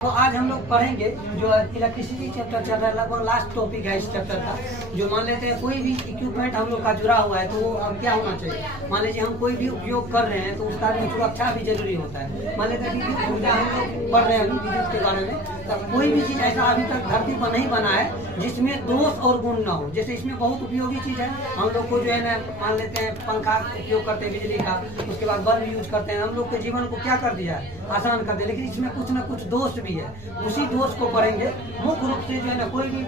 तो आज हम लोग पढ़ेंगे जो इलेक्ट्रिसिटी चैप्टर चल रहा है, लगभग लास्ट टॉपिक है इस चैप्टर का। जो मान लेते हैं कोई भी इक्विपमेंट हम लोग का जुड़ा हुआ है तो अब क्या होना चाहिए। मान लीजिए हम कोई भी उपयोग कर रहे हैं तो उसका सुरक्षा भी जरूरी होता है। मान लेते हैं विद्युत ऊर्जा हम लोग पढ़ रहे हैं अभी विद्युत के बारे में, तो कोई भी चीज़ ऐसा अभी तक धरती पर नहीं बना है जिसमें दोष और गुण ना हो। जैसे इसमें बहुत उपयोगी चीज़ है, हम लोग को जो है ना मान लेते हैं पंखा उपयोग करते हैं बिजली का, उसके बाद बल्ब यूज करते हैं, हम लोग के जीवन को क्या कर दिया है, आसान कर दिया। लेकिन इसमें कुछ ना कुछ दोष भी है, उसी दोष को पढ़ेंगे। मुख्य रूप से जो है ना कोई भी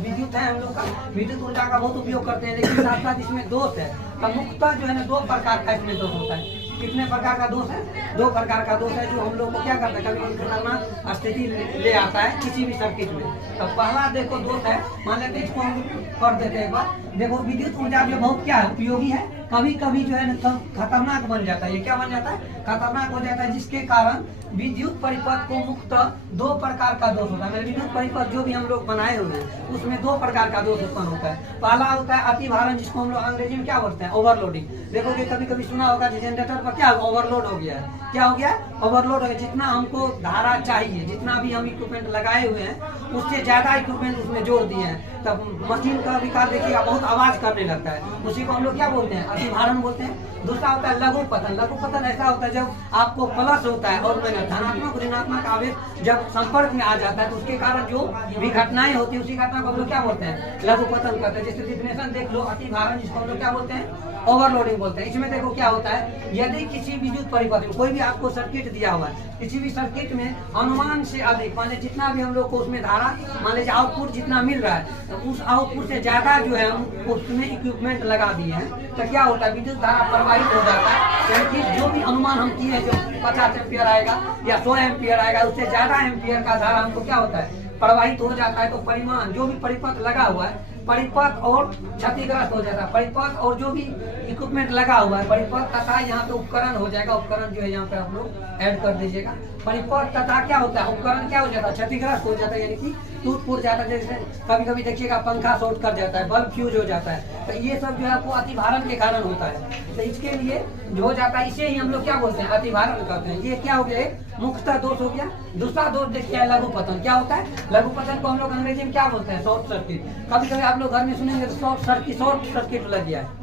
विद्युत है हम लोग का विद्युत ऊर्जा का बहुत उपयोग करते हैं, लेकिन साथ साथ इसमें दोष है। तो मुख्यतः जो है ना दो प्रकार का इसमें दोष होता है। कितने प्रकार का दोष है? दो प्रकार का दोष है जो हम लोग को क्या करता है, कभी कभी खतरनाक स्थिति ले आता है किसी भी सर्किट में। तो पहला देखो दोष है, मान लेते हैं इसको हम पढ़ देते हैं एक बार। देखो विद्युत ऊर्जा जो बहुत क्या है, उपयोगी है, कभी कभी जो है ना खतरनाक बन जाता है। ये क्या बन जाता है? खतरनाक हो जाता है, जिसके कारण विद्युत परिपथ को मुख्यतः दो प्रकार का दोष होता है। विद्युत परिपथ जो भी हम लोग बनाए हुए हैं उसमें दो प्रकार का दोष उत्पन्न होता है। पहला होता है अतिभारण, जिसको हम लोग अंग्रेजी में क्या बोलते हैं, ओवरलोडिंग। देखोगे कभी कभी सुना होगा जनरेटर पर क्या ओवरलोड हो गया है। क्या हो गया? ओवरलोड हो गया। जितना हमको धारा चाहिए, जितना भी हम इक्विपमेंट लगाए हुए हैं उससे ज्यादा इक्विपमेंट उसमें जोड़ दिए हैं, तब मशीन का विकास देखिएगा बहुत आवाज करने लगता है। उसी को हम लोग क्या बोलते हैं, अतिभारण बोलते हैं। दूसरा होता है लघु पतन। लघु पतन ऐसा होता है जब आपको प्लस होता है और धनात्मक ऋणात्मक आवेश जब संपर्क में आ जाता है तो उसके कारण जो भी घटनाएं होती है उसी घटना को हम लोग क्या बोलते हैं, लघु पतन करते हैं। जैसे डिफिनेशन देख लो, अतिभारण जिसको हम लोग क्या बोलते हैं, ओवरलोडिंग बोलते हैं। इसमें देखो क्या होता है, यदि किसी विद्युत परिपथ में कोई भी आपको सर्किट दिया हुआ है, किसी भी सर्किट में अनुमान से अधिक मान लीजिए जितना भी हम लोग को उसमें धारा मान लीजिए आउटपुट जितना मिल रहा है तो उस आउटपुट से ज्यादा जो है हम उसमें इक्विपमेंट लगा दिए हैं तो क्या होता है, विद्युत धारा प्रवाहित हो जाता है। यानी कि जो भी अनुमान हम किए जो 50 एम्पियर आएगा या 100 एम्पियर आएगा उससे ज्यादा एम्पियर का धारा हमको क्या होता है, प्रवाहित हो जाता है। तो परिमाण जो भी परिपथ लगा हुआ है, परिपथ और क्षतिग्रस्त हो जाता है। परिपथ और जो भी इक्विपमेंट लगा हुआ है, परिपथ तथा यहाँ पे उपकरण हो जाएगा। उपकरण जो है यहाँ पे आप लोग ऐड कर दीजिएगा। परिपथ तथा क्या होता है, उपकरण क्या हो जाता है, क्षतिग्रस्त हो जाता है, यानी कि टूट फूट जाता है। जैसे कभी कभी देखिएगा पंखा शॉर्ट कर जाता है, बल्ब फ्यूज हो जाता है, तो ये सब जो है आपको अतिभारण के कारण होता है। तो इसके लिए जो हो जाता है इसे ही हम लोग क्या बोलते हैं, अतिभारण करते हैं। ये क्या हो गया, मुख्यतः दोष हो गया। दूसरा दोष देखिए लघु पतन। क्या होता है लघु पतन को हम लोग अंग्रेजी में क्या बोलते हैं, शॉर्ट सर्किट। कभी कभी आप लोग घर में सुनेंगे तो शॉर्ट सर्किट लग गया है।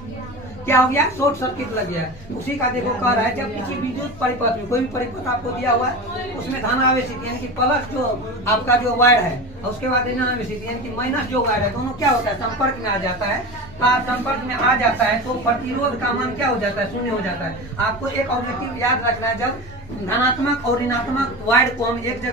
क्या हो गया, शॉर्ट सर्किट लग गया है। उसी का देखो कह रहा है जब किसी विद्युत परिपथ में कोई भी परिपथ आपको दिया हुआ है उसमें धनावेशित यानी कि प्लस जो आपका जो वायर है और उसके बाद ऋणावेशित यानी कि माइनस जो वायर है, दोनों क्या होता है, संपर्क में आ जाता है। संपर्क में आ जाता है तो प्रतिरोध का मान क्या हो जाता है, शून्य हो जाता है। आपको एक ऑब्जेक्टिव याद रखना है, जब धनात्मक और ऋणात्मक वायर को हम एक जगह